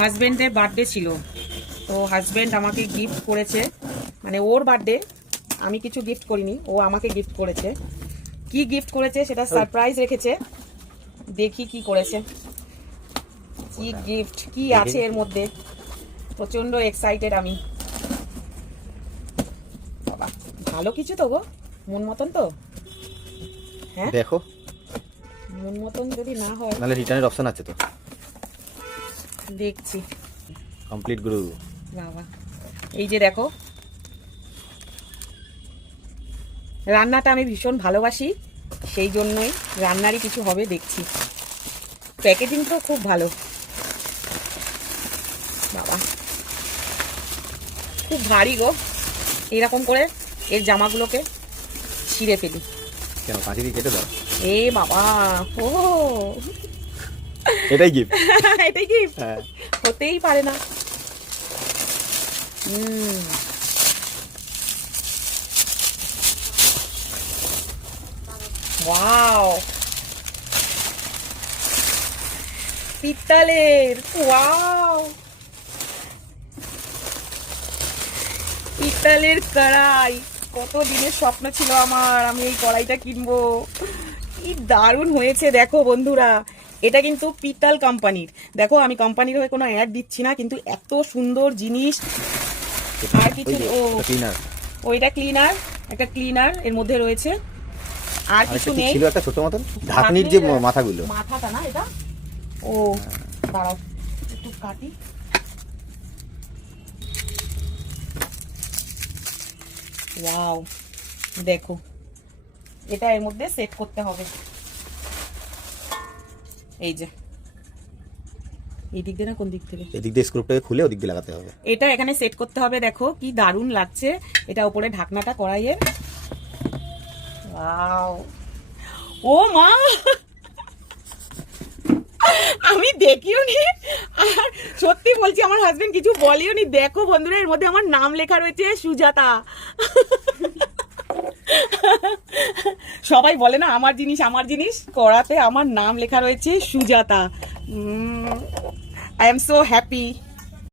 হাজবেন্ডের বার্থডে ছিল, তো হাজবেন্ড আমাকে গিফট করেছে, মানে ওর বার্থডে, আমি কিছু গিফট করিনি, ও আমাকে গিফট করেছে। কি গিফট করেছে সেটা সারপ্রাইজ রেখেছে, দেখি কি করেছে, কি গিফট, কি আছে এর মধ্যে। প্রচন্ড এক্সাইটেড আমি। বাবা, ভালো কিছু তো গো, মন মতন তো। হ্যাঁ দেখো, মন মতন যদি না হয় নালে রিটার্নের অপশন আছে তো। দেখছি। কমপ্লিট গুরু। বাবা, এই যে দেখো, রান্নাটা আমি ভীষণ ভালোবাসি, সেই জন্যই রান্নারই কিছু হবে দেখছি। প্যাকেজিং তো খুব ভালো। বাবা, খুব ভারী গো। এরকম করে এর জামাগুলোকে ছিঁড়ে ফেলি। কেন, কাঁচি দিয়ে কেটে দাও। এ বাবা, ও এটাই গিফট। এটাই গিফট, হ্যাঁ, হতেই পারে না। ওয়াও, পিতলের, ওয়াও, পিতলের কড়াই। কত দিনের স্বপ্ন ছিল আমার, আমি এই কড়াইটা কিনবো। কি দারুণ হয়েছে দেখো বন্ধুরা, এটা কিন্তু পিতল কোম্পানির। দেখো, আমি কোম্পানির হয়ে কোনো অ্যাড দিচ্ছি না, কিন্তু এত সুন্দর জিনিস। আর কিছু, ও ক্লিনার, ওইটা ক্লিনার, একটা ক্লিনার এর মধ্যে রয়েছে। আর কিছু নেই। ছিল একটা ছোট মতন ঢাকনির যে মাথাগুলো, মাথাটা না এটা। ও দাঁড়াও, একটু কাটি। ওয়াও, দেখো, এটা এর মধ্যে সেট করতে হবে। এই যে, এই দিক দিয়ে না, কোন দিক থেকে? এদিক দিয়ে স্ক্রুপটাকে খুলে ওদিক দিয়ে লাগাতে হবে। এটা এখানে সেট করতে হবে। দেখো কি দারুণ লাগছে। এটা উপরে ঢাকনাটা কড়াইয়ের। ওয়াও, ও মা, আমি দেখিও নি, আর সত্যি বলছি আমার হাজবেন্ড কিছু বলেও নি। দেখো বন্ধুরা, এর মধ্যে আমার নাম লেখা রয়েছে সুজাতা। সবাই বলে না আমার জিনিস আমার জিনিস, কড়াতে আমার নাম লেখা রয়েছে Sujata. I am so happy.